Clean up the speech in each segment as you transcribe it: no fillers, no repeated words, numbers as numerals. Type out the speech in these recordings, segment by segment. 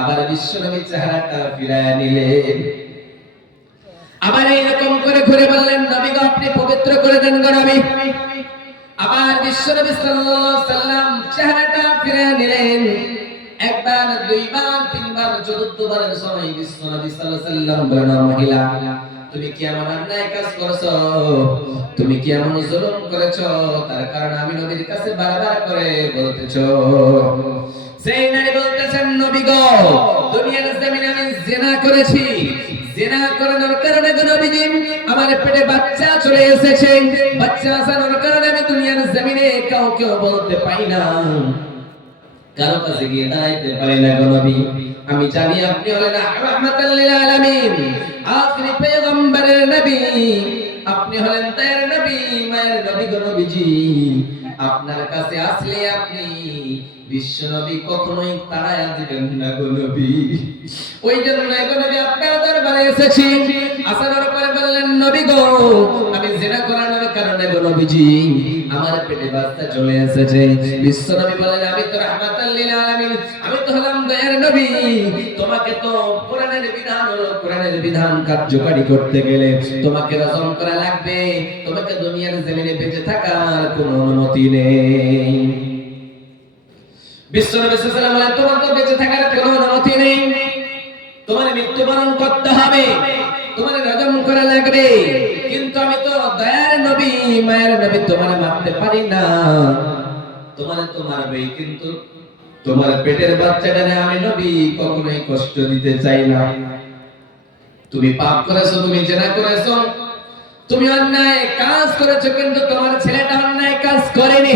আবার বিশ্বনবী চেহারাটা ফিরায় নিলেন। আবার এইরকম করে ঘুরে বললেন, নবী গো আপনি পবিত্র করে দেন গো নবী। আবার বিশ্বনবী সাল্লাল্লাহু আলাইহি সাল্লাম চেহারাটা ফিরায় নিলেন। একবার, দুইবার, তিনবার, চতুর্থবারের সময় বিশ্বনবী সাল্লাল্লাহু আলাইহি সাল্লাম বলেন, মহিলা তুমি কি এমন অন্যায় কাজ করেছো? তুমি কি এমন জুলুম করেছো? তার কারণে আমি নবীর কাছে বারবার করে বলতেছো। সেই নারী বলতেছেন, নবী গো দুনিয়ার জমিনে আমি জিনা করেছি। জিনা করানোর কারণে গো নবীজি আমার পেটে বাচ্চা চলে এসেছে। বাচ্চা আসানোর কারণে আমি দুনিয়ার জমিনে কাউকে বলতে পাই না, কারো কাছে গিয়ে দাঁড়াইতে পারি না গো নবী। আমি জানি আপনি হলেন রাহমাতাল লিল আলামিন, আখিরি পয়গম্বরের নবী। আপনি হলেন তার নবী, মায়ের নবী গো নবীজি। আপনার কাছে আসলে আপনি বিশ্ব নবী কখনোই তাড়ায়া দিবেন না গো নবী। ওই জন্য গো নবী আপনার দরবারে এসেছি। আসানোর পরে বললেন, নবী গো আমি জিনা করানোর কারণে গো নবীজি আমার পেটে বাচ্চা চলে এসেছে। বিশ্ব নবী বলেন, আমি তো রাহমাতাল লিল আলামিন, আমি তো হলাম দয়ার নবী। তোমাকে তো কোরআনের বিধান হলো, কোরআনের বিধান কার্যকরী করতে গেলে তোমাকে রজম করা লাগবে। তোমাকে দুনিয়ার জমিনে বেঁচে থাকার কোনো অনুমতি নেই। বিশ্বনবী সাল্লাল্লাহু আলাইহি ওয়াসাল্লাম, তোমার তো বেঁচে থাকার কোনো অনুমতি নেই, তোমার মৃত্যুবরণ করতে হবে, তোমার রজম করা লাগবে। কিন্তু আমি তো দয়ার নবী, মায়ের নবী, তোমার মারতে পারি না। তোমার তো মারবেই, কিন্তু তোমার পেটের বাচ্চাটারে আমি নবী কখনোই কষ্ট দিতে চাই না। তুমি পাপ করেছো, তুমি জিনা করেছো, তুমি অন্যায় কাজ করেছো, কিন্তু তোমার ছেলেটা অন্যায় কাজ করেনি।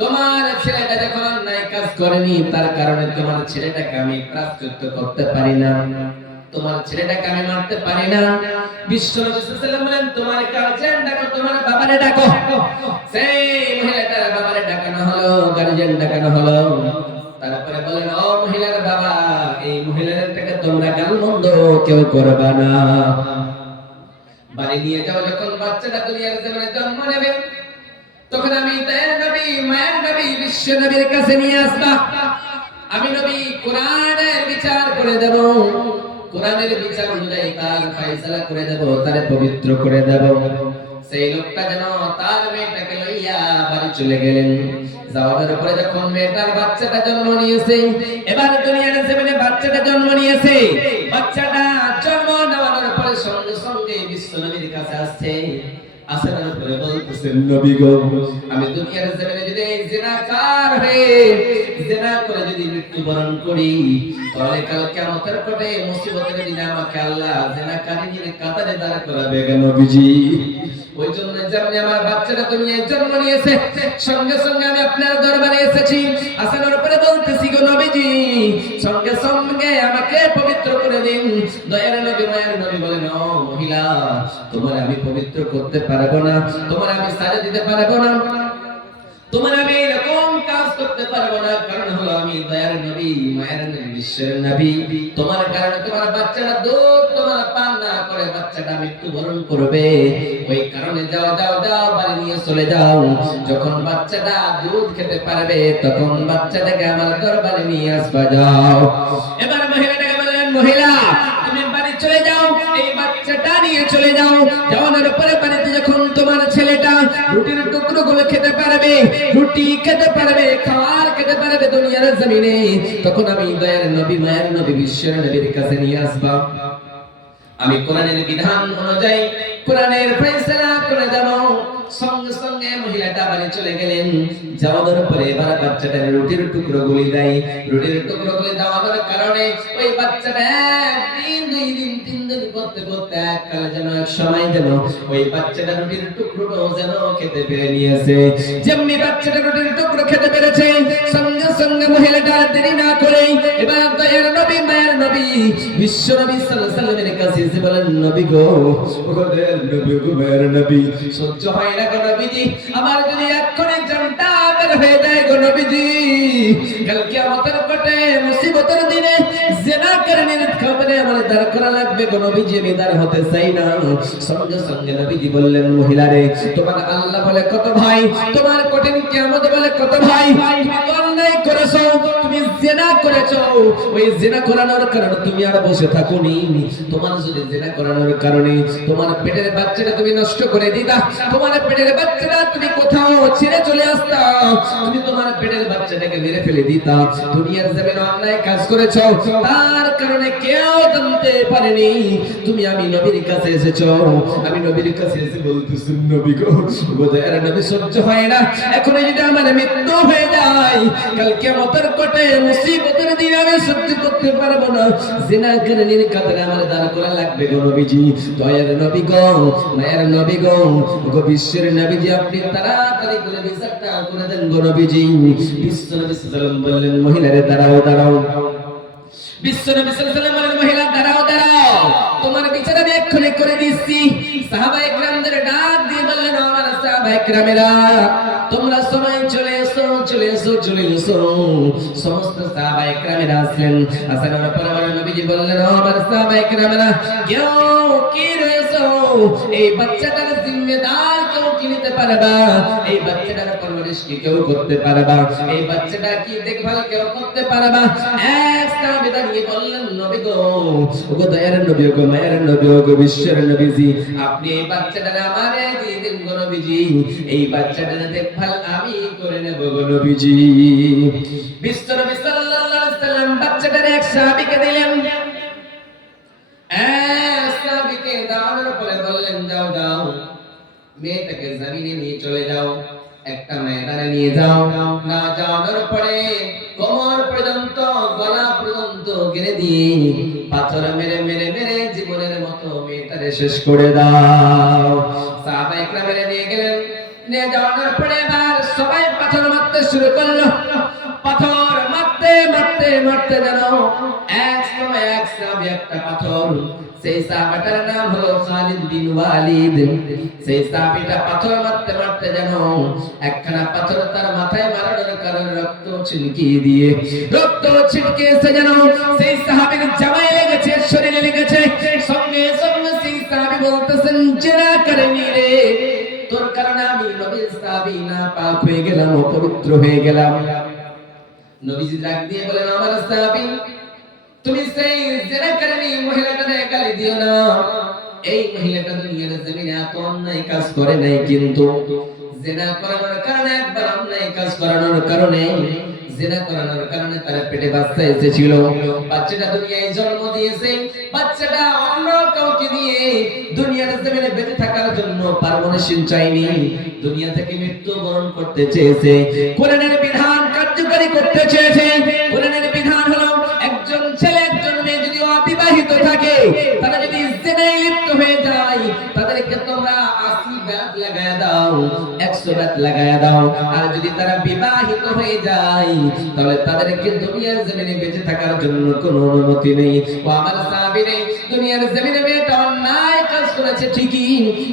তোমার ছেলেটা যখন অন্যায় কাজ করেনি, তার কারণে তোমার ছেলেটাকে আমি প্রায়শ্চিত্ত করতে পারি না, তোমার ছেলেটাকে আমি মারতে পারি না। বিশ্বনবী সাল্লাল্লাহু আলাইহি ওয়াসাল্লাম বলেন, তোমার গার্জিয়ান ডাকো, তোমার বাবারে ডাকো। সেই মহিলাটার বাবারে ডাকানো হলো, গার্জিয়ান ডাকানো হলো। তারপরে বলেন, ও মহিলার বাবা, এই মহিলাটাকে তোমরা গালমন্দ কেউ করবে না। বাড়ি নিয়ে যাও, যখন বাচ্চাটা দুনিয়ার জমিনে জন্ম নেবে তখন আমি তার নবী, মায়ের নবী, বিশ্ব নবীর কাছে নিয়ে আসবা। আমি নবী কোরআনের বিচার করে দেব, কোরআনের বিচার অনুযায়ী তার ফয়সালা করে দেব, তারে পবিত্র করে দেব। সেই লোকটা যেন তার মেয়েটাকে লইয়া বাড়ি চলে গেলেন। যাওয়ার পরে যখন মেয়েটার বাচ্চাটা জন্ম নিয়েছে, এবার দুনিয়ার জমিনে বাচ্চাটা জন্ম নিয়েছে। বাচ্চাটা জন্ম নেওয়ার পরে সঙ্গে সঙ্গে বিশ্ব নবীর কাছে আসছে। আসার পরে বলতেছেন, নবী গো আমি দুনিয়ার জমিনে যদি জিনাকার হয়ে জিনা করে যদি মৃত্যুবরণ করি, তাহলে কাল কিয়ামতের কোটে মুসিবতের দিনে আমাকে আল্লাহ জিনাকারীদের কাতারে দাঁড় করাবে গো নবীজি। ওই জন্য যেমনি আমার বাচ্চাটা দুনিয়ায় জন্ম নিয়েছে, সঙ্গে সঙ্গে আমি আপনার দরবারে এসেছি। আসানোর পরে বলতেছি, গো নবীজি সঙ্গে সঙ্গে আমাকে পবিত্র করে দিন। দয়ার নবী, মায়ের নবী বলেন, ও মহিলা তোমার আমি পবিত্র করতে পারবো না, তোমার আমি সাজা দিতে পারবো না, তোমার আমি এরকম কাজ করতে পারবো না। কারণ হলো আমি দয়ার নবী, মায়ের নবী, বিশ্বের নবী। তোমার কারণে তোমার বাচ্চাটা দুধ তোমার পান না করে বাচ্চাটা মৃত্যুবরণ করবে। ওই কারণে যাও যাও যাও, বাড়ি নিয়ে চলে যাও। যখন বাচ্চাটা দুধ খেতে পারবে তখন বাচ্চাটাকে আমার দরবারে নিয়ে আসবা, যাও। এবার মহিলাটাকে বললেন, মহিলা তুমি বাড়ি চলে যাও, এই বাচ্চাটা নিয়ে চলে যাও। যাওয়ার পরে বাড়িতে যখন তোমার ছেলেটা রুটির টুকরোগুলো খেতে পারবে, রুটি খেতে পারবে, খাবার খেতে পারবে দুনিয়ার জমিনে, তখন আমি দয়ার নবী, মায়ের নবী, বিশ্বের নবীর কাছে নিয়ে আসবা। আমি কোরআনের বিধান অনুযায়ী কোরআনের ফয়সালা করে দেব। সঙ্গে সঙ্গে মহিলাটা বাড়ি চলে গেলেন। যাওয়ার পরে এবার বাচ্চাটা রুটির টুকরোগুলি দেয়। রুটির টুকরোগুলি দেওয়ার কারণে ওই বাচ্চাটা একদিন, দুই দিন, তিন দিন করতে করতে এককালে যেন এক সময় যেন ওই বাচ্চাটা রুটির টুকরোটা যেন খেতে পেরে নিয়েছে। যেমনি বাচ্চাটা রুটির টুকরো খেতে পেরেছে, সঙ্গে সঙ্গে মহিলাটা দেরি না করে এবার দয়ার নবী, মায়ের নবী, বিশ্ব নবী সাল্লাল্লাহু আলাইহি ওয়াসাল্লামের কাছে এসে বলেন, নবী গো, ও দয়ার নবী গো, মায়ের নবী, সহ্য হয় না গো নবীজি, আমার যদি এক্ষুনি জানটা বের হয়ে যায় গো নবীজি, কাল কিয়ামতের কোটে মুসিবতের দিনে জিনাকারীর খবরে আমার দাঁড় করা লাগবে গো নবীজি, আমি দাঁড় হতে চাই না। সঙ্গে সঙ্গে নবীজি বললেন, মহিলা রে তোমার আল্লাহ বলে কত ভাই, তোমার কঠিন কিয়ামত বলে কত ভাই, অন্যায় করেছো, তুমি জিনা করেছো, ওই জিনা করানোর কারণে তুমি আর বসে থাকোনি। তোমার যদি জিনা করানোর কারণে তোমার পেটের বাচ্চাটা তুমি নষ্ট করে দিতা, তোমার পেটের বাচ্চাটা তুমি কোথাও ছেড়ে চলে আসতা, তুমি তোমার পেটের বাচ্চাটাকে মেরে ফেলে দিতা। দুনিয়ার জমিনে অন্যায় কাজ করেছো, তার কারণে কেউ জানতে পারেনি তুমি আমি নবীর কাছে এসেছো। আমি নবীর কাছে এসে বলতেছি, নবী গো, বোধহয় নবী সহ্য হয় না, এখন যদি আমার মৃত্যু হয়ে যায়, কাল কিয়ামতের কোটে মুসিবতের দিন আমি সহ্য করতে পারবো না, জিনাকারীর কাতারে আমার দাঁড় করা লাগবে গো নবীজি। দয়ার নবী গো, মায়ের নবী গো, গো বিশ্বের নবীজি, আপনি তাড়াতাড়ি করে বিচারটা করে দেন গো নবীজি। বিশ্ব নবী সাল্লাল্লাহু আলাইহি ওয়াসাল্লাম বললেন, মহিলারে দাঁড়াও দাঁড়াও। বিশ্ব নবী সাল্লাল্লাহু আলাইহি ওয়াসাল্লাম বললেন, মহিলা দাঁড়াও দাঁড়াও, তোমার বিচার আমি এক্ষুনি করে দিচ্ছি। সাহাবায়ে কেরামদের ডাক দিয়ে বললেন, আমার সাহাবায়ে কেরামেরা, তোমরা সবাই চলে এসো, চলে এসো, চলে এসো। সমস্ত সাহাবায়ে কেরামেরা আসলেন। আসানোর পর আমার নবীজি বললেন, আমার সাহাবায়ে কেরামেরা, কেউ কি রয়েছো, এই বাচ্চাটার জিম্মেদার কেউ কি নিতে পারবা, এই বাচ্চাটার পরবর্তী কি কেউ করতে পারবা, এই বাচ্চাটা কি দেখভাল কেউ করতে পারবা? এক সাহাবী দাঁড়িয়ে বললেন, নবী গো, ওগো দয়ার নবী, ওগো মায়ের নবী, ওগো বিশ্বের নবীজি, আপনি এই বাচ্চাটারে আমারে দিয়ে দিন গো নবীজি, এই বাচ্চাটার দেখভাল আমি করে নেব গো নবীজি। বিশ্ব নবী সাল্লাল্লাহু আলাইহি ওয়াসাল্লাম বাচ্চাটারে এক সাহাবীকে দিলেন। এক সাহাবীকে দেওয়ার পরে বললেন, যাও যাও, মেয়েটাকে জমিনে নিয়ে চলে যাও, একটা ময়দানে নিয়ে যাও। না যাওয়ার পরে কোমর পর্যন্ত, গলা পর্যন্ত গেড়ে দিয়ে পাথর মেরে মেরে মেরে জীবনের মতো মেয়েটারে শেষ করে দাও। সাহাবায়ে কেরামেরা নিয়ে গেলেন। নিয়ে যাওয়ার পরে এবার সবাই পাথর মারতে শুরু করলো। পাথর মারতে মারতে মারতে যেন এক সময় এক সাহাবী একটা পাথর, সেই সাহাবাটার নাম হলো খালিদ বিন ওয়ালিদ, সেই সাহাবীটা পাথর মারতে মারতে যেন একখানা পাথর তার মাথায় মারার কারণে রক্ত ছিটকিয়ে দিয়ে, রক্ত ছিটকিয়েছে যেন সেই সাহাবীর জামায় লেগেছে, শরীরে লেগেছে। সঙ্গে সঙ্গে সেই সাহাবী বলতেছেন, জিনা করেনি রে, তোর কারণে আমি নবীর সাহাবী না পাক হয়ে গেলাম, অপবিত্র হয়ে গেলাম। নবীজি ডাক দিয়ে বলেন, আমার সাহাবী, তুমি সেই জিনাকারী মহিলাটারে গালি দিও না। এই মহিলাটা দুনিয়ার জমিনে এত অন্যায় কাজ করে নাই, কিন্তু জিনা করানোর কারণে, একবার অন্যায় কাজ করানোর কারণে, জিনা করানোর কারণে তার পেটে বাচ্চা এসেছিল। বাচ্চাটা দুনিয়ায় জন্ম দিয়েছে, বাচ্চাটা অন্য কাউকে দিয়ে দুনিয়ার জমিনে বেঁচে থাকার জন্য পারমিশন চাইনি, দুনিয়া থেকে মৃত্যুবরণ করতে চেয়েছে। কোরআনের বিধান কার্যকরী করতে চেয়েছে। কোরআনের বিধান হলো, একজন ছেলে একজন মেয়ে যদি অবিবাহিত থাকে, তারা যদি জিনায় লিপ্ত হয়ে যায়, তাদেরকে তোমরা 80 দাঁত লাগায়া দাও, 100 দাঁত লাগায়া দাও। আর যদি তারা বিবাহিত হয়ে যায়, তাহলে তাদেরকে দুনিয়ার জমিনে বেঁচে থাকার জন্য কোনো অনুমতি নেই। ও আমার সাহাবীরে, দুনিয়ার জমিনে মেয়েটা অন্যায় কাজ করেছে ঠিকই,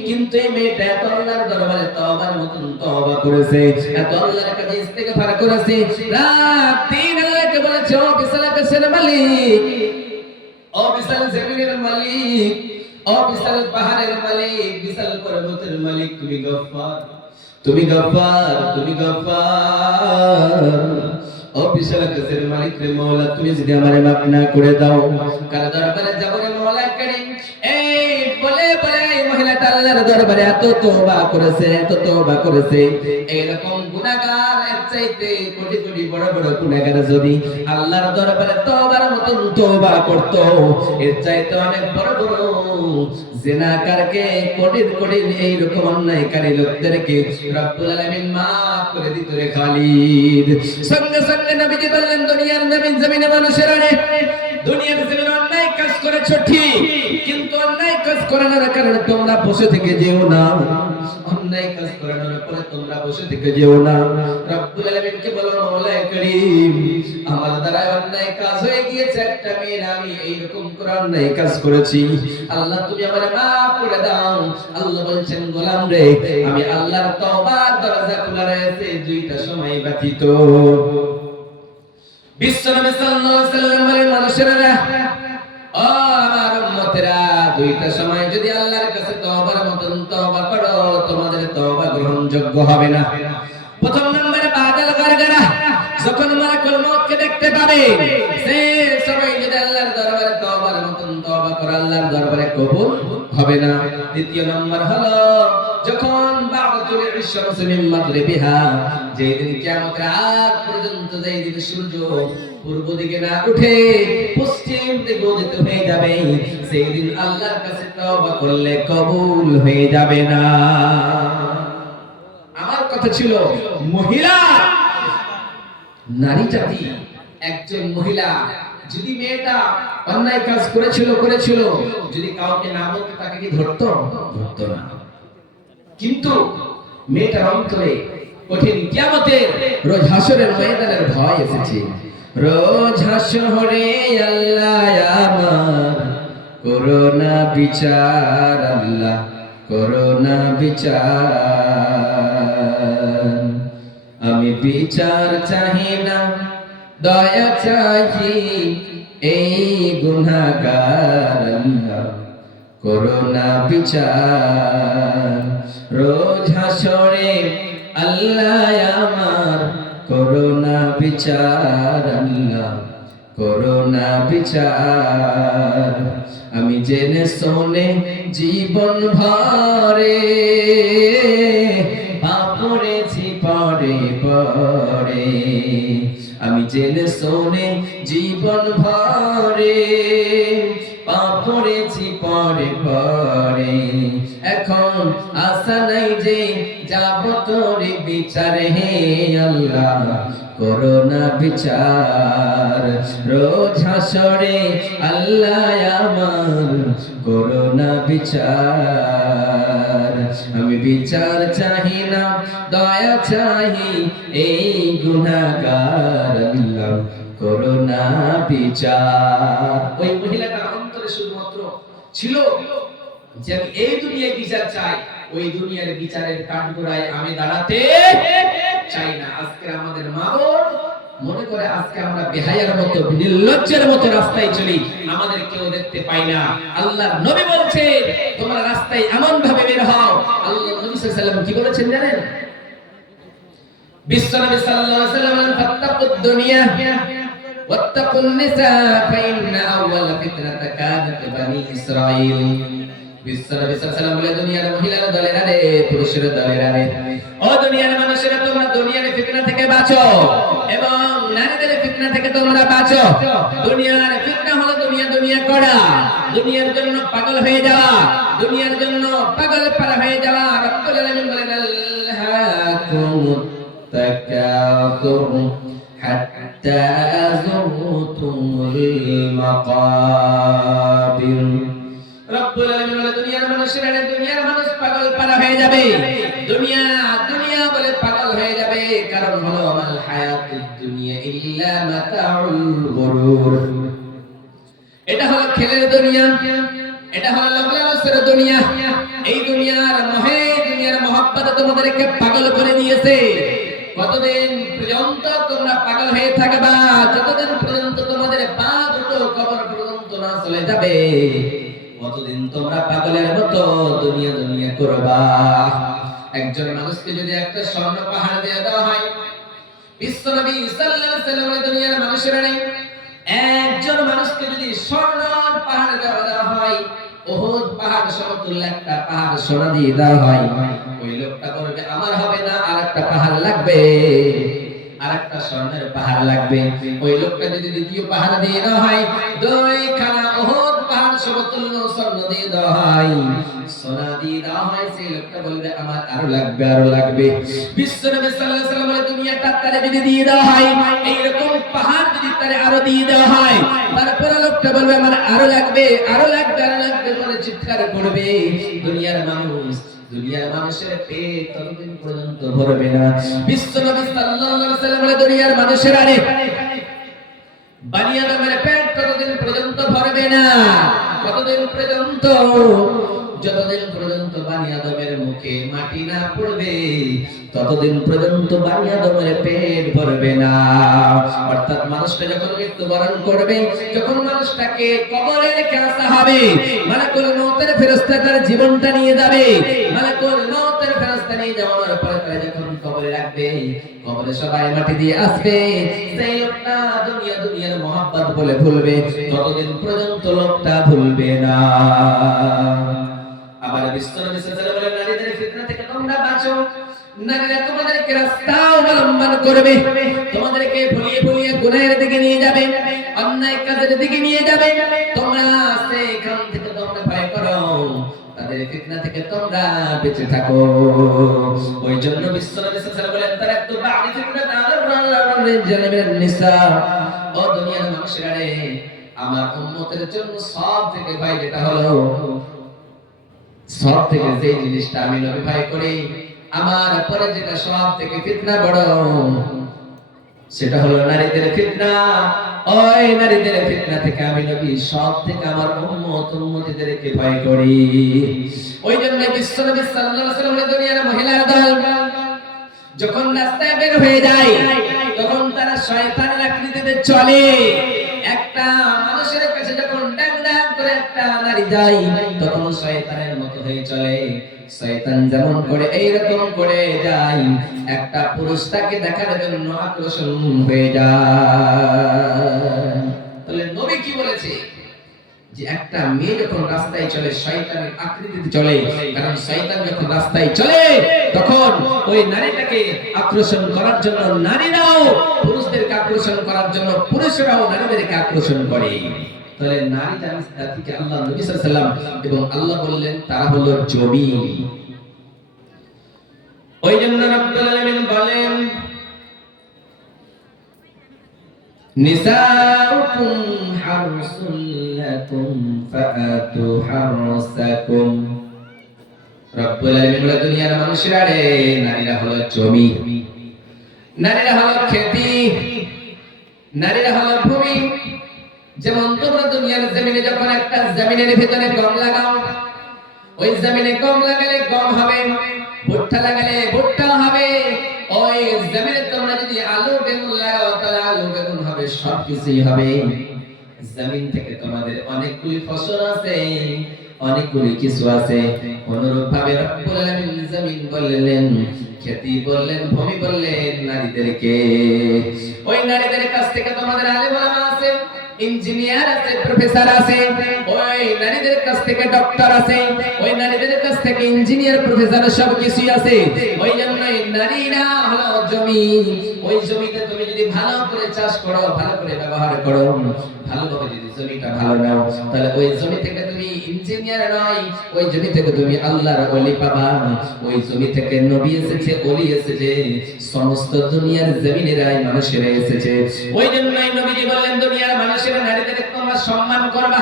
কিন্তু এই মেয়েটা এত আল্লাহর দরবারে তওবার মতন তওবা করেছে, এত আল্লাহর কাছে ইস্তেগফার করেছে, রাত দিন আল্লাহকে বলেছে, ও বিশাল আকাশের মালিক, ও বিশাল জমিনের মালিক, ও বিশাল পাহাড়ের মালিক, বিশাল পর্বতের মালিক, তুমি গফফার, তুমি গফফার, তুমি গফফার। ও বিশাল আকাশের মালিক রে মওলা, তুমি যদি আমারে মাফ না করে দাও, কার দরবারে যাব রে মওলা করিম? এই বলে বলে এই মহিলাটা আল্লাহর দরবারে এত তওবা করেছে, এত তওবা করেছে। এরকম গুনাহগার এর চাইতে কোটি কোটি বড় বড় গুনাহগার যদি আল্লাহর দরবারে তওবার মতন তওবা করত, এর চাইতে অনেক বড় বড় জিনাকারকে, কোটি কোটি এই রকম অন্যায়কারী লোকদেরকে রব্বুল আলামিন maaf করে দিত রে খালিদ। সঙ্গে সঙ্গে নবীজি বললেন, দুনিয়ার জমিনে মানুষেরা রে, দুনিয়ার জমিনে অন্যায় কাজ করেছো ঠিক, কিন্তু অন্যায় কাজ করানোর কারণে তোমরা বসে থেকে যেও না, অন্যায় কাজ করানোর পরে তোমরা বসে থেকে যেও না। রব্বুল আলামিনকে বলো, মওলা করিম, আমার দ্বারা অন্যায় কাজ হয়ে গিয়েছে, একটা মেয়ের আমি এইরকম করে অন্যায় কাজ করেছি, আল্লাহ তুমি আমারে maaf করে দাও। আল্লাহ বলছেন, গোলাম রে, আমি আল্লাহর তওবার দরজা খোলা রয়েছে দুইটা সময় ব্যতীত। বিশ্বনবী সাল্লাল্লাহু আলাইহি ওয়াসাল্লাম বলেন, মানুষেরা, ও আমার উম্মতেরা, দুইটা সময় যদি আল্লাহর কাছে তওবার মতন তওবা করো, তোমাদের তওবা গ্রহণযোগ্য হবে না। প্রথম নম্বরে বাদাল গারগারা, যখন হবে সে সবাই যদি আল্লাহর দরবারে তওবার মতন তওবা করে আল্লাহর দরবারে কবুল হবে না। দ্বিতীয় নম্বর হলো যখন বা'দাতুল ইশরাকু মিন মাগরিবিহা, যেদিন কিয়ামতের আগ পর্যন্ত যেদিন সূর্য পূর্ব দিকে না উঠে পশ্চিম দিকে উদিত হয়ে যাবে, সেই দিন আল্লাহর কাছে তওবা করলে কবুল হয়ে যাবে না। আমার কথা ছিল মহিলা, নারী জাতি, একজন মহিলা যদি মেয়েটা অন্যায় কাজ করেছিল যদি কাউকে না বলতো তাকে কি ধরতো না, কিন্তু মেয়েটার অন্তরে কঠিন কিয়ামতের রোজ হাসরের ময়দানের ভয় এসেছে। রোজ হাসরে আল্লাহ আমার করোনা বিচার, আল্লাহ করোনা বিচার, আমি বিচার চাহি না দয়া চাহি এই গুনাহগার, আল্লাহ করোনা বিচার। রোজ হাসরে আল্লাহ আমার করোনা বিচার, আল্লাহ করোনা বিচার। আমি জেনে শোনে জীবন ভরে পাপ করেছি পরে পরে, আমি জেনে শোনে জীবন ভরে পাপ করেছি পরে পরে। এখন আশা নাই যে যাব তোর বিচারে, হে আল্লাহ করোনা বিচার। রোজ হাসরে আল্লাহ আমার করোনা বিচার, আমি বিচার চাহি না দয়া চাহি এই গুনাহগার, আল্লাহ করোনা বিচার। ওই মহিলাটার অন্তরে শুধুমাত্র ছিল যে আমি এই দুনিয়ায় বিচার চাই, ওই দুনিয়ার বিচারের কাঠগড়ায় আমি দাঁড়াতে চাই না। আজকে আমাদের মা-বোন মনে করে আজকে আমরা বেহায়ার মতো নির্লজ্জের মতো রাস্তায় চলি, আমাদের কেউ দেখতে পাই না। আল্লাহর নবী বলছেন তোমরা রাস্তায় এমন ভাবে বের হও। আল্লাহর নবী সাল্লাল্লাহু আলাইহি ওয়াসাল্লাম কি বলেছেন জানেন? বিশ্বনবী সাল্লাল্লাহু আলাইহি ওয়াসাল্লাম বলেন ফাত্তাকুদ দুনিয়া ওয়াত্তাকুন নিসা ফাইন্না আউওয়ালা ফিতনাতা কানাত বানি ইসরাঈল। বিশ্বনবী সাল্লাল্লাহু আলাইহি ওয়াসাল্লাম বলেন দুনিয়ার মহিলারা দলেরা রে, পুরুষেরা দলেরা রে, ও দুনিয়ার মানুষেরা তোমরা দুনিয়ার ফিতনা থেকে বাঁচো এবং নারীদের ফিতনা থেকে তোমরা বাঁচো। দুনিয়ার ফিতনা হলো দুনিয়া করা, দুনিয়ার জন্য পাগল হয়ে যাওয়া, দুনিয়ার জন্য পাগল পারা হয়ে যাওয়া। রব্বুল আলামিন বলেন আল্লাহুম্মুত তাকাতুর হাত্তা যুরতুমুল মাকাবির। রব্বুল আলামিন বলেন দুনিয়ার মানুষেরা, দুনিয়ার মানুষ পাগল পারা হয়ে যাবে, দুনিয়া বলে পাগল হয়ে যাবে। কারণ হলো আমাল হায়াতুদ দুনিয়া ইল্লা মাতাউল গুরুর। এটা হলো খেলের দুনিয়া, এটা হলো লালসার দুনিয়া। এই দুনিয়ার মোহে, দুনিয়ার মহব্বতে তোমাদেরকে পাগল করে দিয়েছে। কতদিন পর্যন্ত তোমরা পাগল হয়ে থাকবা? যতদিন পর্যন্ত তোমাদের পা দুটো কবর পর্যন্ত না চলে যাবে, কতদিন তোমরা পাগলের মতো দুনিয়া করবা। একজন মানুষকে যদি একটা স্বর্ণ পাহাড় দিয়ে দেওয়া হয়, বিশ্বনবী সাল্লাল্লাহু আলাইহি ওয়াসাল্লাম দুনিয়ার মানুষেরা নেই, একজন মানুষকে যদি স্বর্ণ পাহাড় দেওয়া হয়, উহুদ পাহাড় সমতুল্য একটা পাহাড় সোনা দিয়ে দেওয়া হয়, ওই লোকটা বলবে আমার হবে না, আরেকটা পাহাড় লাগবে, আরেকটা স্বর্ণের পাহাড় লাগবে। ওই লোকটা যদি দ্বিতীয় পাহাড় দিয়ে দেওয়া হয়, দুইখানা উহুদ পাহাড় সমতুল্য স্বর্ণ দিয়ে দেওয়া হয়, সোনা দিয়ে দেওয়া হয়, সেই লোকটা বলবে আমার আরো লাগবে। বিশ্বনবী সাল্লাল্লাহু আলাইহি ওয়াসাল্লাম বলে দুনিয়াটা তারে যদি দিয়ে দেওয়া হয়, এইরকম পাহাড় যদি তারে আরো দিয়ে দেওয়া হয়, তারপরে লোকটা বলবে আমার আরো লাগবে বলে চিৎকার করবে। দুনিয়ার মানুষের পেট ততদিন পর্যন্ত ভরবে না। বিশ্বনবী সাল্লাল্লাহু আলাইহি ওয়াসাল্লাম বলে দুনিয়ার মানুষেরা রে, বনি আদমের পেট ততদিন পর্যন্ত ভরবে না। কতদিন পর্যন্ত? যতদিন পর্যন্ত বনি আদমের মুখে মাটি না পড়বে, ততদিন পর্যন্ত বনি আদমের পেট ভরবে না। অর্থাৎ মানুষটা যখন মৃত্যুবরণ করবে, যখন মানুষটাকে কবরে রেখে আসা হবে, মালাকুল মউতের ফেরেশতা তার জীবনটা নিয়ে যাবে। মালাকুল মউত মওতের ফেরেশতা নিয়ে যাওয়ার পরে তারা যখন কবরে রাখবে, কবরে সবাই মাটি দিয়ে আসবে, সেই লোকটা দুনিয়ার মহব্বত বলে ভুলবে, ততদিন পর্যন্ত লোকটা ভুলবে না। আবার বিশ্বনবী সাল্লাল্লাহু আলাইহি ওয়াসাল্লাম বলেন, নারীদের ফিতনা থেকে তোমরা বাঁচো। নারীরা তোমাদেরকে রাস্তা অবলম্বন করবে, তোমাদেরকে ভুলিয়ে গুনাহের দিকে নিয়ে যাবে, অন্যায় কাজের দিকে নিয়ে যাবে। তোমরা সেখান থেকে তোমরা ভয় করো, তাদের ফিতনা থেকে তোমরা বেঁচে থাকো। ওই জন্য বিশ্বনবী সাল্লাল্লাহু আলাইহি ওয়াসাল্লাম বলেন, তারাকতু বা'দি ফিতনাতান আল-রিজাল নিসা। ও দুনিয়ার মানুষেরা রে, আমার উম্মতের জন্য সবথেকে ভয় যেটা হলো, সব থেকে যে জিনিসটা আমি নবী ভয় করি, আমার পরে যেটা সব থেকে ফিতনা বড়, সেটা হলো নারীদের ফিতনা। ওই নারীদের ফিতনা থেকে আমি নবী সব থেকে আমার উম্মতিদেরকে ভয় করি। ওই জন্য বিশ্বনবী সাল্লাল্লাহু আলাইহি ওয়াসাল্লাম দুনিয়ার মহিলার দল যখন রাস্তায় বের হয়ে যায়, তখন তারা শয়তানের আকৃতিতে চলে। একটা মানুষের কাছে যখন ডাক করে একটা নারী যায়, তখন শয়তানের মতো হয়ে চলে। শয়তান যেমন করে এইরকম করে যায়, একটা পুরুষ তাকে দেখার জন্য আকর্ষণ হয়ে যায়। তাহলে নবী কি বলেছে, যে একটা মেয়ে যখন রাস্তায় চলে শয়তানের আকৃতিতে চলে, কারণ শয়তান যখন রাস্তায় চলে তখন ওই নারীটাকে আকর্ষণ করার জন্য নারীরাও পুরুষদেরকে আকর্ষণ করার জন্য পুরুষরাও নারীদেরকে আকর্ষণ করে। তাহলে নারী জাতিকে আল্লাহ নবী সাল্লাল্লাহু আলাইহি ওয়াসাল্লাম এবং আল্লাহ বললেন তারা হলো জমি। ওই জন্য রব্বুল আলামিন বলেন, নিসাউকুম হারসুল লাকুম ফাআতু হারসাকুম। রব্বুল আলামিন বলে, দুনিয়ার মানুষেরা রে, নারীরা হলো জমি, নারীরা হলো খেতি, নারীরা হলো ভূমি। যেমন তোমরা দুনিয়ার জমিনে যখন একটা জমিনের ভিতরে গম লাগাও, ওই জমিনে গম লাগালে গম হবে, ভুট্টা লাগালে ভুট্টা হবে। ওই জমিনে তোমরা যদি আলু বেগুন লাগাও, তাহলে আলু বেগুন হবে, সবকিছুই হবে। জমিন থেকে তোমাদের অনেকগুলি ফসল আছে, অনেকগুলি কিছু আছে। অনুরূপ ভাবে রব্বুল আলামিন জমিন বললেন, খেতি বললেন, ভূমি বললেন নারীদেরকে। ওই নারীদের কাছ থেকে তোমাদের আলেম ওলামা আছে, ইঞ্জিনিয়ার আছে, প্রফেসর আছে। ওই নারীদের কাছ থেকে ডক্টর আছে, ওই নারীদের কাছ থেকে ইঞ্জিনিয়ার, প্রফেসর সব কিছুই আছে। ওই জন্য নারীরা হলো জমি। ওই জমিতে তুমি যদি ভালো করে চাষ করো, ভালো করে ব্যবহার করো, ভালোভাবে যদি জমিটা ভালো নাও, তাহলে ওই জমি থেকে তুমি ইঞ্জিনিয়ার নয়, ওই জমি থেকে তুমি আল্লাহর ওলি পাবা। ওই জমি থেকে নবী এসেছে, ওলি এসেছে, সমস্ত দুনিয়ার জমিনেরাই মানুষেরা এসেছে। ওই জন্যই নবীজি বললেন, দুনিয়ার মানুষেরা নারীদের তোমরা সম্মান করবা।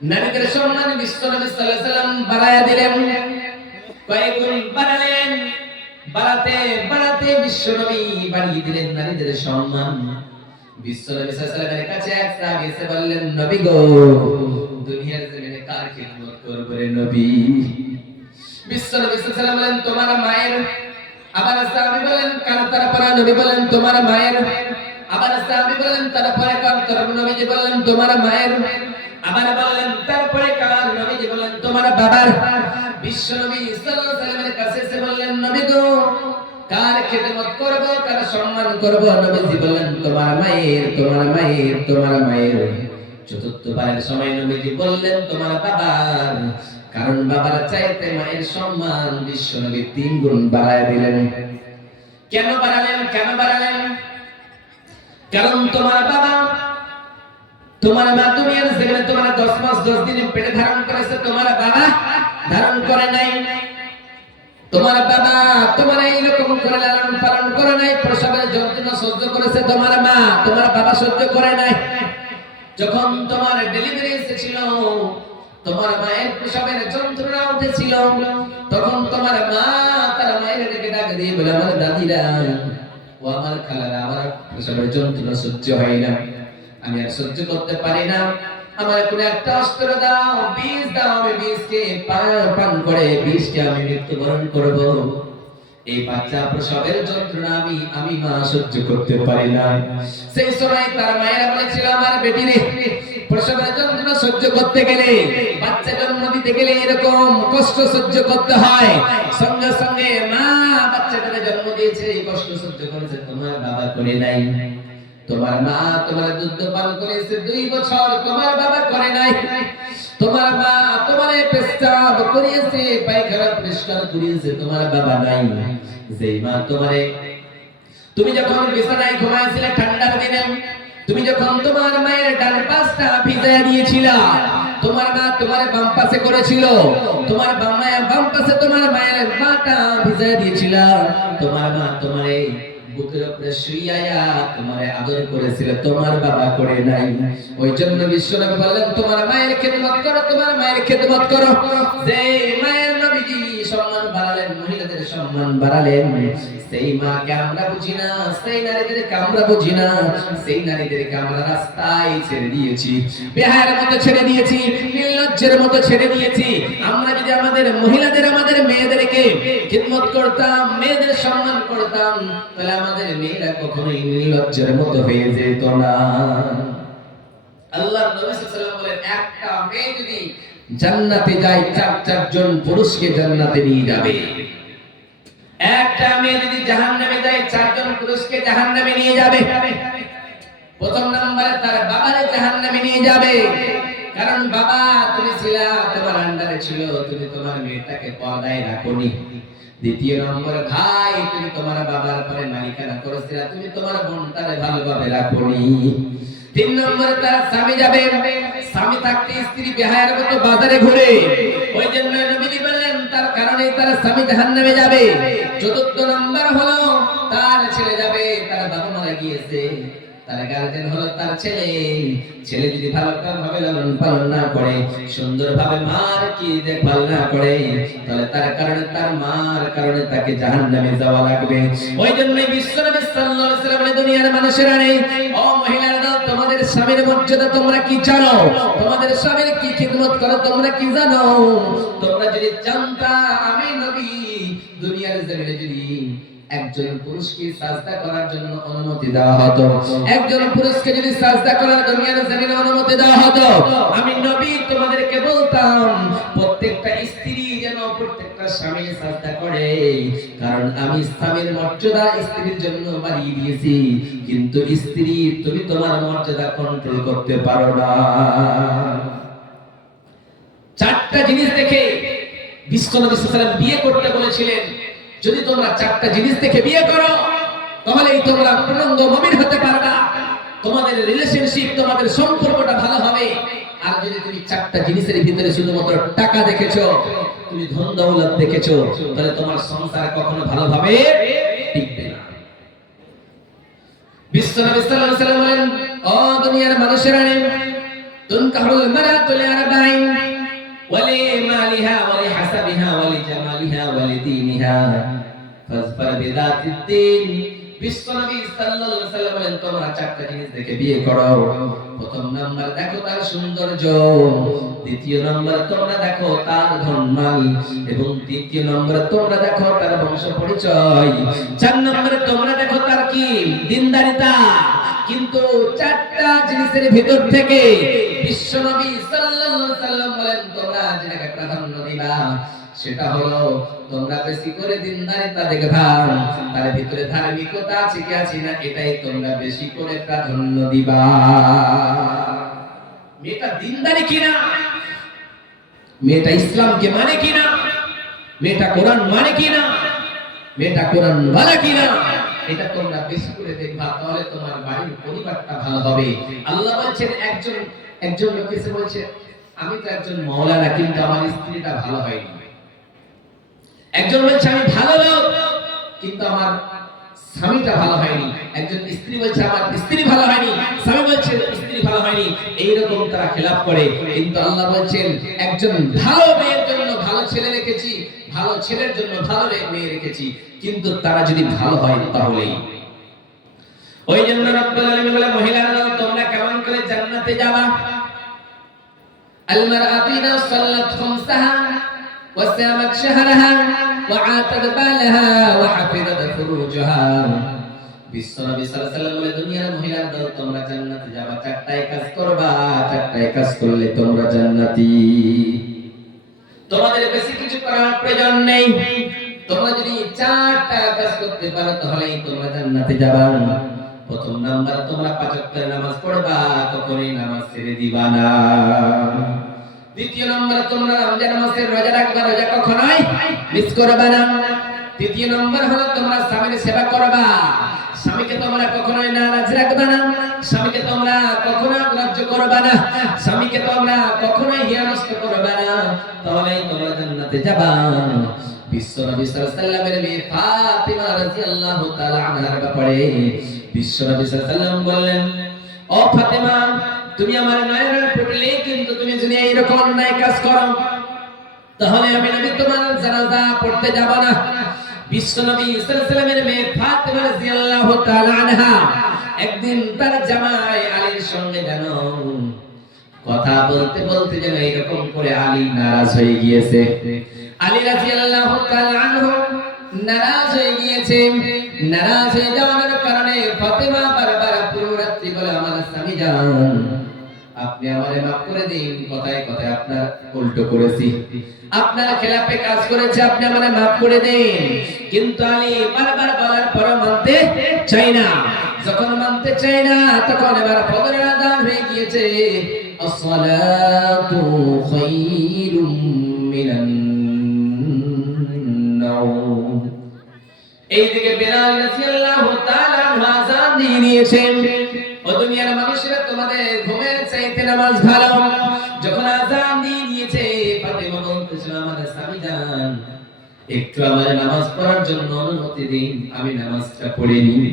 নারীদের সম্মান বিশ্বনবী সাল্লাল্লাহু আলাইহি ওয়াসাল্লাম বাড়ায়া দিলেন, কয়েকগুণ বাড়ালেন। বাড়াতে বিশ্বনবী বাড়িয়ে দিলেন নারীদের সম্মান। বিশ্বনবী সাল্লাল্লাহু আলাইহি ওয়াসাল্লামের কাছে এক সাহাবী এসে বললেন, নবী গো, দুনিয়ার জমিনে কার খিদমত করব রে নবী? বিশ্বনবী সাল্লাল্লাহু আলাইহি ওয়াসাল্লাম বলেন, তোমার মায়ের। আবার সাহাবী বলেন, কার? তারপরে নবী বলেন, তোমার মায়ের। আবার সাহাবী বলেন, তারপরে কার? তারপরে নবীজি বলেন, তোমার মায়ের। আবার বলেন, তারপরে কার? নবীজি বলেন, তোমার বাবার। বিশ্বনবী সাল্লাল্লাহু আলাইহি ওয়াসাল্লামের কাছে এসে বললেন, নবী গো, কার খিদমত করব, কার সম্মান করব? নবীজি বললেন, তোমার মায়ের, তোমার মায়ের, তোমার মায়ের। চতুর্থবারের সময় নবীজি বললেন, তোমার বাবার। কারণ বাবার চাইতে মায়ের সম্মান বিশ্বনবী 3 গুণ বাড়ায় দিলেন। কেন বাড়ালেন? কারণ তোমার বাবা, তোমার মা দুনিয়ার জমিনে তোমার 10 মাস 10 দিন পেটে ধারণ করেছে, তোমার বাবা ধারণ করে নাই। তোমার বাবা তোমার এইরকম করে লালন পালন করে নাই, প্রসবের যন্ত্রণা সহ্য করেছে তোমার মা, তোমার বাবা সহ্য করে নাই। যখন তোমার ডেলিভারি এসেছিল, তোমার মায়ের প্রসবের যন্ত্রণা উঠেছিল, তখন তোমার মা তার মায়ের দিকে ডাক দিয়ে বলে, আমার দাদিরা ও আমার খালারা, আমার প্রসবের যন্ত্রণা সহ্য হয় না, আমি আর সহ্য করতে পারি না, আমার কোন একটা অস্ত্র দাও, বিষ দাও, আমি বিষকে পান করে বিষকে আমি মৃত্যুবরণ করব। এই বাচ্চা প্রসবের যন্ত্রণা আমি মা সহ্য করতে পারি না। সেই সময় তার মায়েরা বলেছিল, আমার বেটি রে, প্রসবের যন্ত্রণা সহ্য করতে গেলে, বাচ্চা জন্ম দিতে গেলে এরকম কষ্ট সহ্য করতে হয়। সঙ্গে সঙ্গে মা বাচ্চাটাকে জন্ম দিয়েছে, এই কষ্ট সহ্য করেছে, তোমার বাবা করে নাই। তোমার মা তোমার দুধ পান করেছে 2 বছর, তোমার বাবা করে নাই। তোমার মা তোমার পেশাব করিয়েছে, পায়খানা পরিষ্কার করিয়েছে, তোমার বাবা নাই। যেই মা তোমারে, তুমি যখন বিছানায় ঘুমাইছিলে ঠান্ডার দিনে, তুমি যখন তোমার মায়ের ডান পাশটা ভিজাইয়া দিয়েছিলা, তোমার মা তোমার বাম পাশে করেছিল, তোমার বাম পাশে তোমার মায়ের মাটা ভিজাইয়া দিয়েছিলা, তোমার মা তোমারে বুকের উপরে শুইয়া তোমারে আদর করেছিল, তোমার বাবা করে নাই। ওই জন্য বিশ্বনবী বললেন, তোমার মায়ের খেদমত করো, তোমার মায়ের খেদমত করো। যে মায়ের নবীজি সম্মান বাড়ালেন, মহিলাদের সম্মান বাড়ালেন, সেই মাকে আমরা বুঝি না, সেই নারীদেরকে আমরা বুঝি না, সেই নারীদেরকে আমরা রাস্তায় ছেড়ে দিয়েছি, বেহায়ার মতো ছেড়ে দিয়েছি, নির্লজ্জের মতো ছেড়ে দিয়েছি। আমরা যদি আমাদের মহিলাদের, আমাদের মেয়েদেরকে খিদমত করতাম, মেয়েদের সম্মান করতাম, তাহলে আমাদের মেয়েরা কখনোই নির্লজ্জের মতো হয়ে যেত না। আল্লাহর নবী সাল্লাল্লাহু আলাইহি ওয়াসাল্লাম বলেন, একটা মেয়ে যদি জান্নাতে যায়, 4 জন পুরুষকে জান্নাতে নিয়ে যাবে। একটা মেয়ে যদি জাহান্নামে যায়, 4 জন পুরুষকে জাহান্নামে নিয়ে যাবে। প্রথম নম্বরে তার বাবারে জাহান্নামে নিয়ে যাবে, কারণ বাবা তুমি ছিলা, তোমার আন্ডারে ছিল, তুমি তোমার মেয়েটাকে পর্দায় রাখোনি। দ্বিতীয় নম্বরে ভাই, তুমি তোমার বাবার পরে মালিকানা করেছিলা, তুমি তোমার বোনটারে ভালোভাবে রাখোনি। 3 নম্বরে তার স্বামী যাবে, স্বামী থাকতে স্ত্রী বেহায়ার মতো বাজারে ঘুরে, ওই জন্য নবীজি বললেন তার কারণে তার স্বামী জাহান্নামে যাবে। 4 নম্বর হলো তার ছেলে যাবে, তার বাবা মারা গিয়েছে, তার গার্জেন হলো তার ছেলে। ছেলে যদি ভালোভাবে লালন পালন না করে, সুন্দরভাবে মার কি দেখভাল না করে, তাহলে তার কারণে, তার মার কারণে তাকে জাহান্নামে যাওয়া লাগবে। ওই জন্যই বিশ্বনবী সাল্লাল্লাহু আলাইহি ওয়াসাল্লাম দুনিয়ার মানুষেরা নেই, ও মহিলারা, তোমাদের স্বামীর মর্যাদা তোমরা কি জানো? তোমাদের স্বামীর কি খিদমত করো তোমরা কি জানো? তোমরা যদি জানতা, আমি নবী দুনিয়ার জমিনে যদি একজন পুরুষকে সাজদা করার জন্য অনুমতি দেওয়া হতো, একজন পুরুষকে যদি সাজদা করার দুনিয়ার জমিনে অনুমতি দেওয়া হতো, আমি নবী তোমাদেরকে বলতাম প্রত্যেকটা স্ত্রী যেন প্রত্যেকটা স্বামী সাজদা করে, কারণ আমি স্বামীর মর্যাদা স্ত্রীর জন্য বাড়িয়ে দিয়েছি, কিন্তু স্ত্রী তুমি তোমার মর্যাদা কন্ট্রোল করতে পারো না। 4টা জিনিস দেখে বিশ্বনবী সাল্লাল্লাহু আলাইহি ওয়াসাল্লাম বিয়ে করতে বলেছিলেন, যদি তোমরা 4টা জিনিস দেখে বিয়ে করো, তাহলেই তোমরা পূর্ণাঙ্গ মুমিন হতে পারবা, তোমাদের রিলেশনশিপ, তোমাদের সম্পর্কটা ভালো হবে। আর যদি তুমি 4টা জিনিসের ভিতরে শুধুমাত্র টাকা দেখেছো, তুমি ধন দৌলত দেখেছো, তাহলে তোমার সংসার কখনো ভালোভাবে টিকবে না। বিশ্বনবী সাল্লাল্লাহু আলাইহি ওয়াসাল্লাম বলেন, ও দুনিয়ার মানুষেরা, তুনকাহুল মারাতু লিআরবাইন, ওয়ালি মালিহা ওয়ালি হাসাবিহা ওয়ালি জামালিহা ওয়ালি দীনিহা ফাজফার বিযাতিদ দীন। বিশ্বনবী সাল্লাল্লাহু আলাইহি ওয়াসাল্লাম বলেন, তোমরা 4টা জিনিস দেখে বিয়ে করো। প্রথম নাম্বার দেখো তার সৌন্দর্য, দ্বিতীয় নাম্বার তোমরা দেখো তার ধনমাল, এবং তৃতীয় নাম্বার তোমরা দেখো তার বংশ পরিচয়, 4 নম্বরে তোমরা দেখো তার কি দিনদারিতা। কিন্তু 4টা জিনিসের ভিতর থেকে বিশ্বনবী সাল্লাল্লাহু আলাইহি ওয়াসাল্লাম বলেন, তোমরা যেটাকে প্রাধান্য দিবা সেটা হলো তোমরা বেশি করে দিনদারিতা দেখবা, তার ভিতরে ধার্মিকতা আছে কি আছে না, এটাই তোমরা বেশি করে প্রাধান্য দিবা। মেয়েটা দিনদারি কিনা, মেয়েটা ইসলামকে মানে কিনা, মেয়েটা কোরআন মানে কিনা, মেয়েটা কোরআন ওয়ালা কিনা, এটা তোমরা বেশি করে দেখবা, তাহলে তোমার বাড়ির পরিবারটা ভালো হবে। আল্লাহ বলেন, একজন লোক এসে বলছে, আমি তো একজন মাওলানা, কিন্তু আমার স্ত্রীটা ভালো হয়নি। একজন বলছে, আমি ভালো লোক, কিন্তু আমার স্বামীটা ভালো হয়নি। একজন স্ত্রী বলছে, আমার স্ত্রী ভালো হয়নি, স্বামী বলছে স্ত্রী ভালো হয়নি। এইরকম তারা খেলাপ করে। কিন্তু আল্লাহ বলছেন, একজন ভালো মেয়ের জন্য ভালো ছেলে রেখেছি, ভালো ছেলের জন্য ভালো মেয়ে রেখেছি, কিন্তু তারা যদি ভালো হয় তাহলেই। ওই জন্য রব্বুল আলামিন বলে, মহিলারা তোমরা কেমন করে জান্নাতে যাবা? আল মারআতু ইযা সাল্লাত খামসাহা ওয়া সামাত শাহরাহা ওয়া আতাত বালাহা ওয়া হাফিজাত ফুরুজাহা বিশ্বনবী সাল্লাল্লাহু আলাইহি ওয়াসাল্লাম বলে দুনিয়ার মহিলার দল তোমরা জান্নাতে যাবা, চারটায় কাজ করবা, চারটায় কাজ করলে তোমরা জান্নাতি। তোমাদের বেশি কিছু করার প্রয়োজন নেই। তোমরা যদি চারটা কাজ করতে পারো তাহলেই তোমরা জান্নাতে যাবা। প্রথম নাম্বার, তোমরা পাঁচ ওয়াক্তের নামাজ পড়বা, কখনোই নামাজ ছেড়ে দিবা না। দ্বিতীয় নাম্বার, তোমরা রমজান মাসের রোজা রাখবা, রোজা কখনোই মিস করবা না। তৃতীয় নাম্বার হলো তোমরা স্বামীর সেবা করবা, স্বামীকে তোমরা কখনোই নারাজ রাখবা না, স্বামীকে তোমরা কখনোই অগ্রাহ্য করবা না, স্বামীকে তোমরা কখনোই হিয়ানস্ত করবা না, তাহলেই তোমরা জান্নাতে যাবা। বিশ্বনবী সাল্লাল্লাহু আলাইহি ওয়াসাল্লামের মেয়ে ফাতিমা রাদিয়াল্লাহু তাআলা আনহার ব্যাপারে বিশ্বনবী সাল্লাল্লাহু আলাইহি ওয়াসাল্লাম বললেন, ও ফাতিমা, তুমি আমার নয়নের পুতলি, কিন্তু তুমি যদি এইরকম অন্যায় কাজ করো তাহলে আমি নবী তোমার জানাজা পড়তে যাব না। বিশ্বনবী সাল্লাল্লাহু আলাইহি ওয়াসাল্লামের মেয়ে ফাতিমা রাদিয়াল্লাহু তাআলা আনহা একদিন তার জামাই আলীর সঙ্গে যেন কথা বলতে বলতে যেন এরকম করে আলী নারাজ হয়ে গিয়েছে। আলী রাদিয়াল্লাহু তাআলা আনহু নারাজ হয়ে গিয়েছে। নারাজ হয়ে যাওয়ার কারণে ফাতিমা বারবার পুরো রাত্রি বলে, আমার স্বামী যান, আপনি আমারে মাফ করে দিন, কথায় কথায় আপনার উল্টো করেছি, আপনার খেলাপে কাজ করেছে, আপনি আমারে মাফ করে দিন। কিন্তু আলী বারবার বলার পর মানতে চাই না। যখন মানতে চাই না তখন এবার ফজরের আযান হয়ে গিয়েছে। আসসালাতু খায়রুম মিনান নাওম। এইদিকে বেলাল রাদিয়াল্লাহু তাআলা আযান দিয়ে দিয়েছেন। ও দুনিয়ার মানুষেরা, তোমাদের ঘুমের চাইতে নামাজ ভালো। যখন আযান দিয়ে দিয়েছে, ফাতিমা বলতেছিল, আমার স্বামী যান, একটু আমার নামাজ পড়ার জন্য অনুমতি দিন, আমি নামাজটা পড়ে নিই।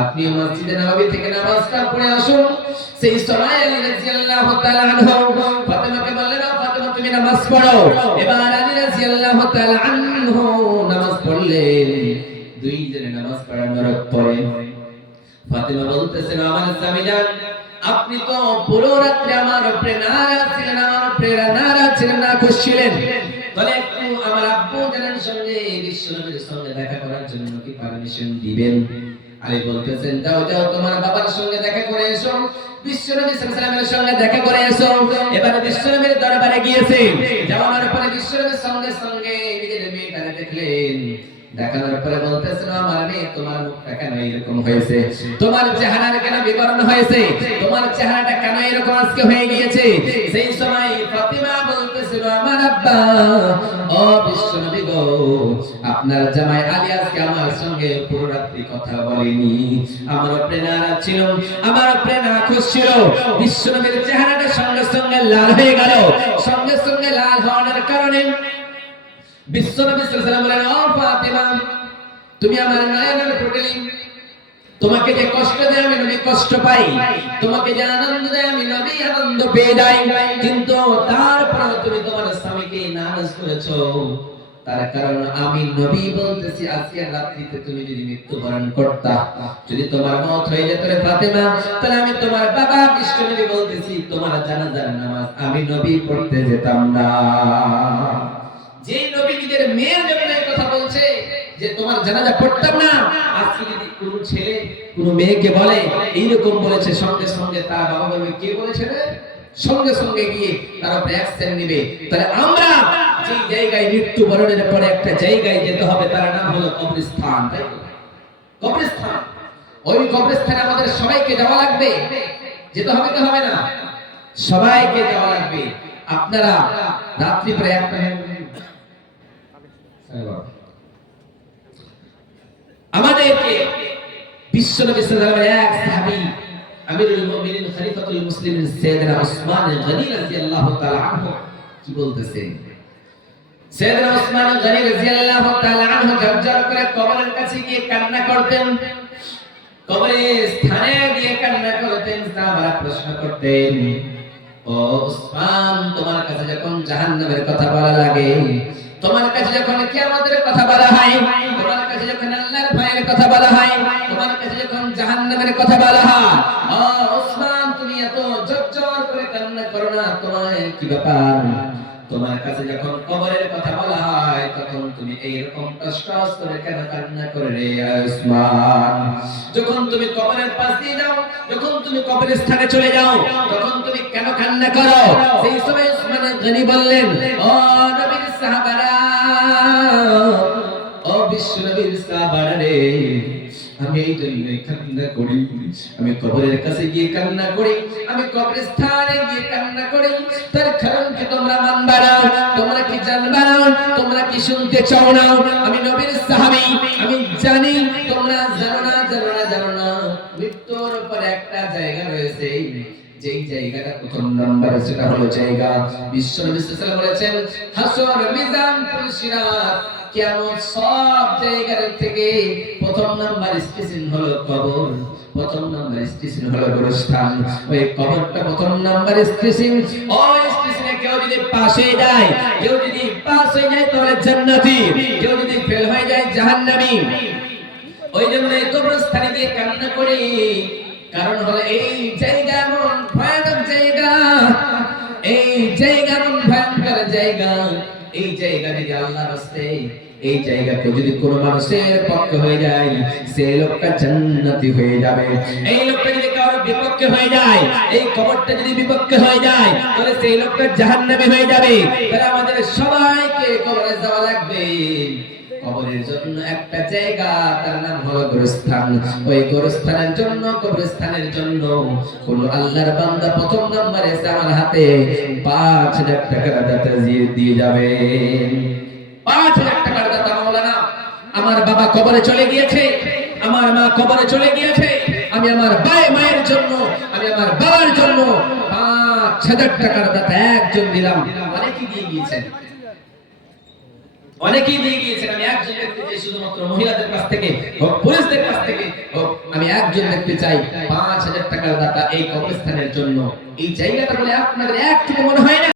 আপনি মসজিদে নববী থেকে নামাজটা পড়ে আসুন। সেই সময় আলী রাদিয়াল্লাহু তাআলা আনহু ফাতিমাকে বললেন, ফাতিমা তুমি নামাজ পড়ো। এবার আলী রাদিয়াল্লাহু তাআলা আনহু নামাজ পড়লেন। দুইজনে নামাজ পড়ানোর পরে ফাতিমা বলতেছেন, আমার স্বামী যান, আপনি তো পুরো রাত্রে আমার উপরে নারাজ ছিলেন, আমার উপরে নারাজ ছিলেন, নাখুশ ছিলেন, তাহলে একটু আমার আব্বু জানের সঙ্গে বিশ্বনবীর সঙ্গে দেখা করার জন্য কি পারমিশন দিবেন? আলী বলতেছেন, যাও যাও, তোমার বাবার সঙ্গে দেখা করে এসো, বিশ্বনবী সাল্লাল্লাহু আলাইহি ওয়াসাল্লামের সঙ্গে দেখা করে এসো। এবার বিশ্বনবীর দরবারে গিয়েছে। যাওয়ার পরে বিশ্বনবীর সঙ্গে সঙ্গে নিজের মেয়েটাকে দেখলেন। দেখানোর পরে বলতেছিল, আমার মেয়ে, তোমার মুখটা কেন এরকম হয়েছে, তোমার চেহারাটা কেন বিবরণ হয়েছে, তোমার চেহারাটা কেন এরকম আজকে হয়ে গিয়েছে? সেই সময় ফাতিমা বলতেছিল, আমার আব্বা, ও বিশ্বনবী গো, আপনার জামাই আলী আজকে আমার সঙ্গে পুরো রাত্রি কথা বলেনি, আমার উপরে নারাজ ছিল, আমার উপরে নাখুশ ছিল। বিশ্বনবীর চেহারাটা সঙ্গে সঙ্গে লাল হয়ে গেল। সঙ্গে সঙ্গে লাল হওয়ার কারণে বিশ্বনবী সাল্লাল্লাহু আলাইহি ওয়াসাল্লাম বলেন, ও ফাতিমা, তুমি আমার নয়নের পুতলি, তোমাকে যে কষ্ট দেয় আমি নবী কষ্ট পাই, তোমাকে যে আনন্দ দেয় আমি নবী আনন্দ পেয়ে যাই, কিন্তু তারপর তুমি তোমার স্বামীকে নারাজ করেছো। তার কারণ আমি নবী বলতেছি, আজকের রাত্রিতে তুমি যদি মৃত্যুবরণ করতা, যদি তোমার মওত হয়ে যেত রে ফাতিমা, তাহলে আমি তোমার বাবা বিশ্বনবী বলতেছি, তোমার জানাজার নামাজ আমি নবী পড়তে যেতাম না। যে নবী নিজের মেয়ের জন্য এই কথা বলছে যে তোমার জানাজা পড়তাম না, আজকে যদি কোন ছেলে কোন মেয়েকে বলে এইরকম বলেছে, সঙ্গে সঙ্গে তার বাবা বলবে, কে বলেছে রে? সঙ্গে সঙ্গে গিয়ে তারা অ্যাকশন নেবে। তাহলে আমরা যে জায়গায় মৃত্যুবরণের পরে একটা জায়গায় যেতে হবে, তার নাম হলো কবরস্থান। তাই তো? কবরস্থান। ওই কবরস্থানে আমাদের সবাইকে যাওয়া লাগবে। যেতে হবে তো হবে না? সবাইকে যাওয়া লাগবে। আপনারা রাত্রি প্রায় একটা আমাদেরকে বিশ্বনবী সাল্লাল্লাহু আলাইহি ওয়াসাল্লাম এক সাহাবী আমিরুল মুমিনিন খলিফাতুল মুসলিমিন সাইয়েদনা উসমান গনি রাদিয়াল্লাহু তাআলা আনহু কি বলতেছেন? সাইয়েদনা উসমান গনি রাদিয়াল্লাহু তাআলা আনহু জর্জর করে কবরের কাছে গিয়ে কান্না করতেন। কবরের স্থানে গিয়ে কান্না করতেন। সাহাবারা প্রশ্ন করতেন, ও উসমান, তোমার কাছে যখন জাহান্নামের কথা বলা লাগে, তোমার কাছে যখন কিয়ামতের কথা বলা হয়, তোমার কাছে যখন আল্লাহর ভয়ের কথা বলা হয়, তোমার কাছে যখন জাহান্নামের কথা বলা হয়, ও উসমান, তুমি এত জর্জর করে কান্না করো না, তোমার কি ব্যাপার? তোমার কাছে যখন কবরের কথা বলা হয় তখন তুমি এইরকম টসটস করে কেন কান্না করে রে উসমান? যখন তুমি কবরের পাশ দিয়ে যাও, যখন তুমি কবরের স্থানে চলে যাও, তখন তুমি কেন কান্না করো? সেই সময় উসমান গনি বললেন, ও নবীর সাহাবারা, ও বিশ্ব নবীর সাহাবারা রে, আমি এই জন্যই কান্না করি, আমি কবরের কাছে গিয়ে কান্না করি, আমি কবরস্থানে গিয়ে কান্না করি। তার কারণ কি তোমরা মানবা না? তোমরা কি জানবা না? তোমরা কি শুনতে চাও না? আমি নবীর সাহাবী, আমি জানি তোমরা জানো না, জানো না, জানো না। মৃত্যুর পর একটা জায়গা রয়েছে, যেই জায়গাটা প্রথম নম্বরে, সেটা হলো জায়গা বিশ্বনবী সাল্লাল্লাহু আলাইহি ওয়াসাল্লাম বলেছেন, হাসর, মিজান, পুলসিরাত, কিয়ামত, সব জায়গার থেকে প্রথম নাম্বার স্টেশন হলো কবর, প্রথম নাম্বার স্টেশন হলো গোরস্থান। ওই কবরটা প্রথম নাম্বার স্টেশন। ওই স্টেশনে কেউ যদি পাস হয়ে যায়, কেউ যদি পাস হয়ে যায় তাহলে জান্নাতি, কেউ যদি ফেল হয়ে যায় জাহান্নামী। ওই জন্য এই কবরস্থানে গিয়ে কান্না করি, কারণ হলো এই জায়গা এমন ভয়ানক জায়গা, এই জায়গা এমন ভয়ঙ্কর জায়গা, এই জায়গা যদি আল্লাহর রাস্তে, এই জায়গাতে যদি কোনো মানুষের পক্ষে হয়ে যায়, সেই লোকটা জান্নাতি হয়ে যাবে। এই লোকটা যদি কারোর বিপক্ষে হয়ে যায়, এই কবরটা যদি বিপক্ষে হয়ে যায়, তাহলে সেই লোকটা জাহান্নামী হয়ে যাবে। তাহলে আমাদের সবাইকে কবরে যাওয়া লাগবে। কবরের জন্য একটা জায়গা, তার নাম হলো গোরস্থান। ওই গোরস্থানের জন্য, কবরস্থানের জন্য কোন আল্লাহর বান্দা প্রথম নম্বরে আমার হাতে ৫,০০০ টাকা দাতা দিয়ে যাবে। ৫,০০০ টাকার দাতা মাওলানা, আমার বাবা কবরে চলে গিয়েছে, আমার মা কবরে চলে গিয়েছে, আমি আমার মায়ের জন্য, আমি আমার বাবার জন্য ৫,০০০ টাকার দাতা একজন দিলাম। অনেকেই দিয়ে গিয়েছেন, অনেকেই দিয়ে গিয়েছেন। আমি একজন দেখতে চাই, শুধুমাত্র মহিলাদের কাছ থেকে হোক, পুরুষদের কাছ থেকে হোক, আমি একজন দেখতে চাই ৫,০০০ টাকার দাতা এই কবরস্থানের জন্য। এই জায়গাটা বলে আপনাদের একটু মনে হয় না?